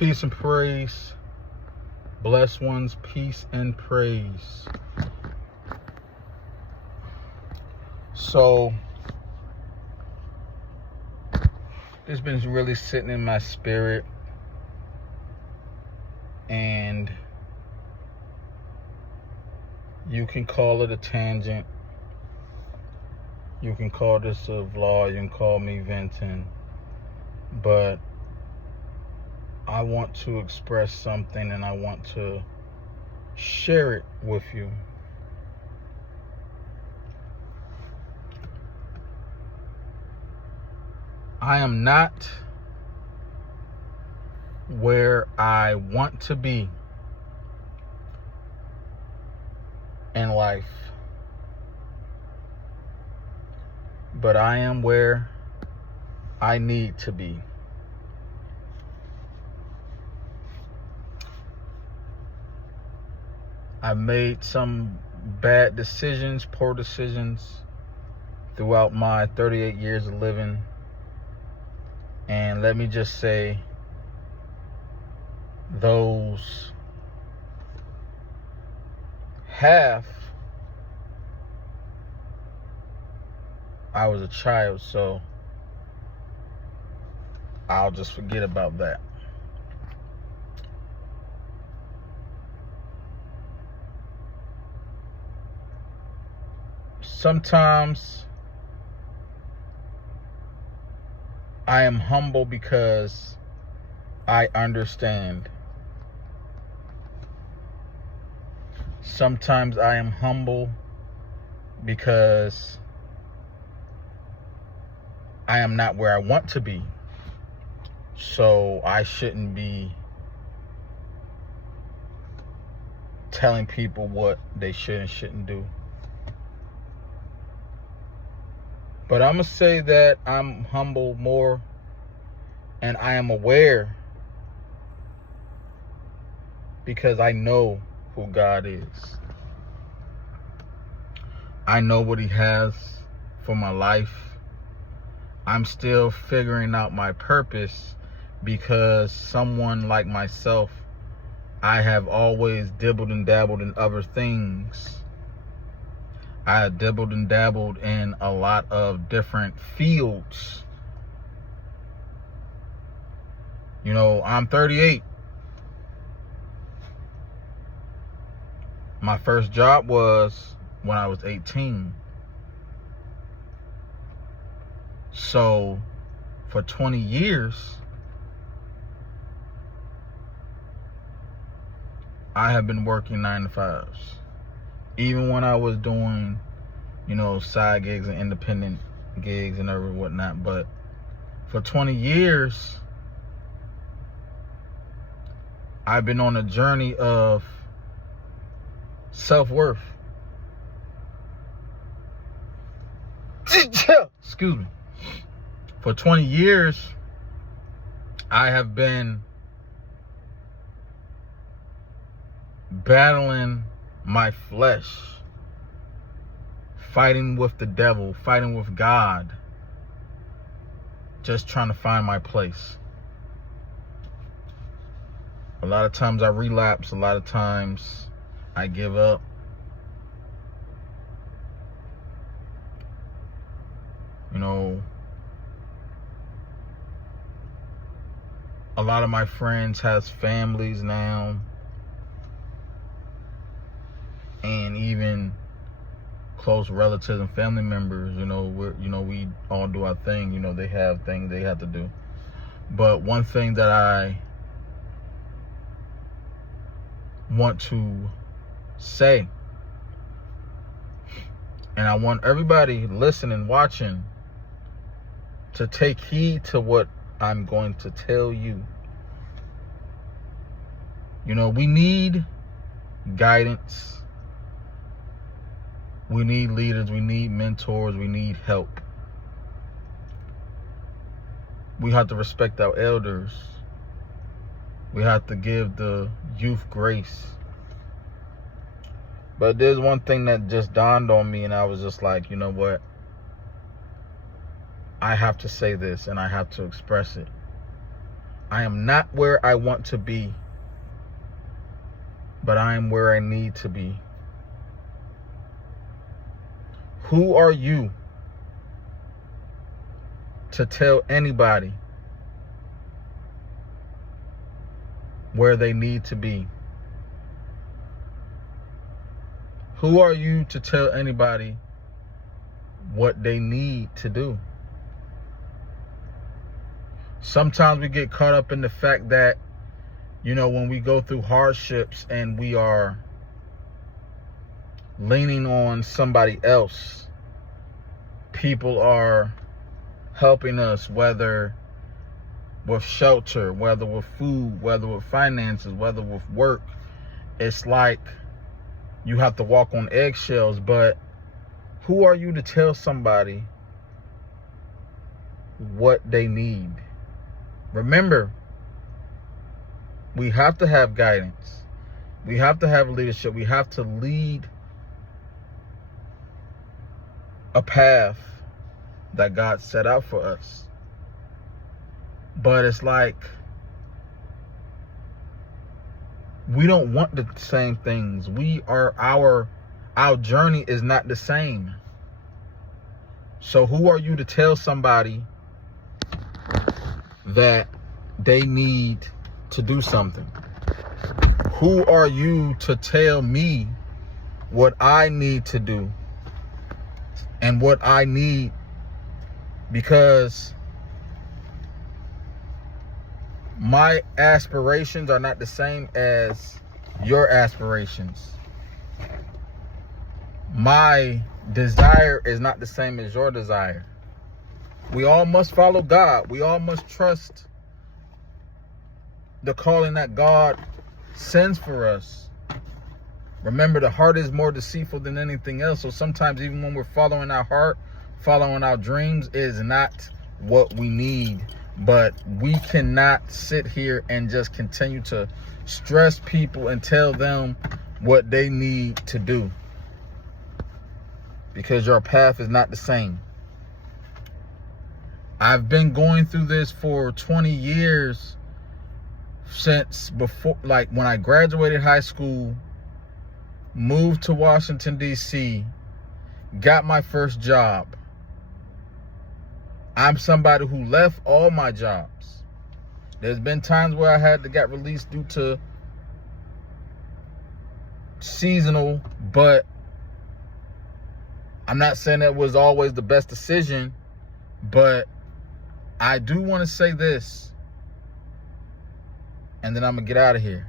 Peace and praise. Blessed ones, peace and praise. So, it's been really sitting in my spirit. And you can call it a tangent. You can call this a vlog. You can call me venting. But I want to express something and I want to share it with you. I am not where I want to be in life, but I am where I need to be. I've made some bad decisions, poor decisions throughout my 38 years of living. And let me just say, those half, I was a child, so I'll just forget about that. Sometimes I am humble because I understand. Sometimes I am humble because I am not where I want to be. So I shouldn't be telling people what they should and shouldn't do. But I'm going to say that I'm humble more, and I am aware because I know who God is. I know what He has for my life. I'm still figuring out my purpose because someone like myself, I have always dibbled and dabbled in other things. I have dibbled and dabbled in a lot of different fields. You know, I'm 38. My first job was when I was 18. So, for 20 years, I have been working 9-to-5s. Even when I was doing, side gigs and independent gigs and whatnot. But for 20 years, I've been on a journey of self-worth. Excuse me. For 20 years, I have been battling my flesh, fighting with the devil, fighting with God, just trying to find my place. A lot of times I relapse, a lot of times I give up. A lot of my friends has families now, and even close relatives and family members. We all do our thing. They have things they have to do. But one thing that I want to say, and I want everybody listening, watching, to take heed to what I'm going to tell you. We need guidance. We need leaders. We need mentors. We need help. We have to respect our elders. We have to give the youth grace. But there's one thing that just dawned on me, and I was just like, you know what? I have to say this, and I have to express it. I am not where I want to be, but I am where I need to be. Who are you to tell anybody where they need to be? Who are you to tell anybody what they need to do? Sometimes we get caught up in the fact that, when we go through hardships and we are leaning on somebody else, people are helping us, whether with shelter, whether with food, whether with finances, whether with work. It's like you have to walk on eggshells, but who are you to tell somebody what they need? Remember, we have to have guidance. We have to have leadership. We have to lead a path that God set out for us. But it's like we don't want the same things. Our journey is not the same. So who are you to tell somebody that they need to do something? Who are you to tell me what I need to do and what I need? Because my aspirations are not the same as your aspirations. My desire is not the same as your desire. We all must follow God. We all must trust the calling that God sends for us. Remember, the heart is more deceitful than anything else. So sometimes even when we're following our heart, following our dreams is not what we need. But we cannot sit here and just continue to stress people and tell them what they need to do, because your path is not the same. I've been going through this for 20 years, since before, like when I graduated high school, moved to Washington, D.C., got my first job. I'm somebody who left all my jobs. There's been times where I had to get released due to seasonal, but I'm not saying that was always the best decision. But I do want to say this, and then I'm going to get out of here.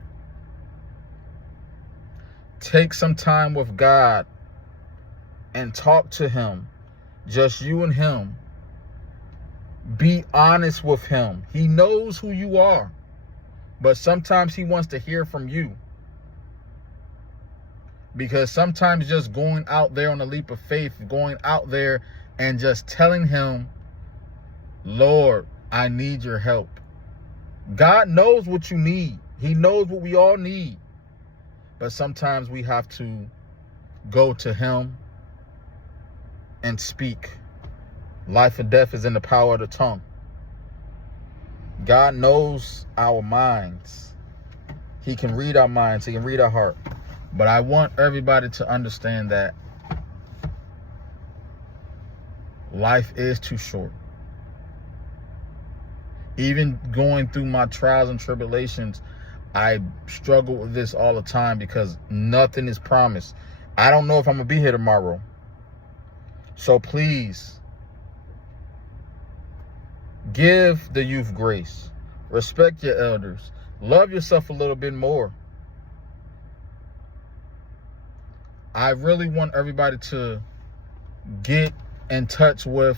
Take some time with God and talk to him. Just you and him. Be honest with him. He knows who you are, but sometimes he wants to hear from you. Because sometimes just going out there on a leap of faith, going out there and just telling him, Lord, I need your help. God knows what you need. He knows what we all need. But sometimes we have to go to him and speak. Life and death is in the power of the tongue. God knows our minds. He can read our minds. He can read our heart. But I want everybody to understand that life is too short. Even going through my trials and tribulations, I struggle with this all the time because nothing is promised. I don't know if I'm going to be here tomorrow. So please, give the youth grace. Respect your elders. Love yourself a little bit more. I really want everybody to get in touch with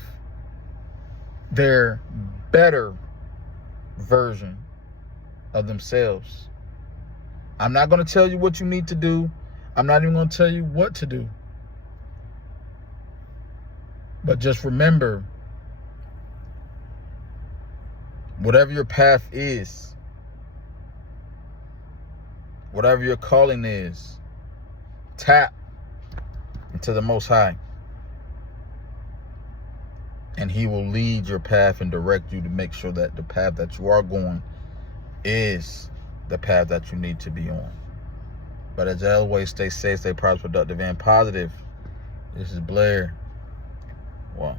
their better version of themselves. I'm not going to tell you what you need to do. I'm not even going to tell you what to do. But just remember, whatever your path is, whatever your calling is, tap into the Most High, and he will lead your path and direct you to make sure that the path that you are going is the path that you need to be on. But as always, stay safe, stay prosperous, productive, and positive. This is Blair. Well.